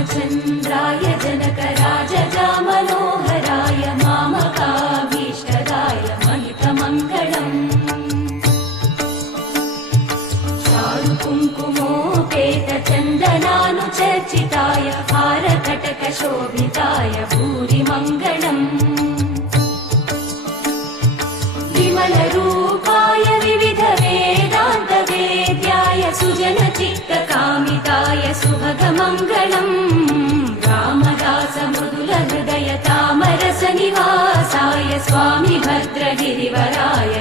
रामचन्द्राय जनकराजजामनोहराय मामकाभीष्टदाय महितमङ्गलम् चारुकुङ्कुमोपेतचन्दनानुचर्चिताय हारकटकशोभिताय भूरिमङ्गलम् विमलरूपाय विविधवेदान्तवेद्याय सुजनचित्तकामिताय सुभगमङ्गलम् रामदासमृदुलहृदय तामरसनिवासाय स्वामि भद्रगिरिवराय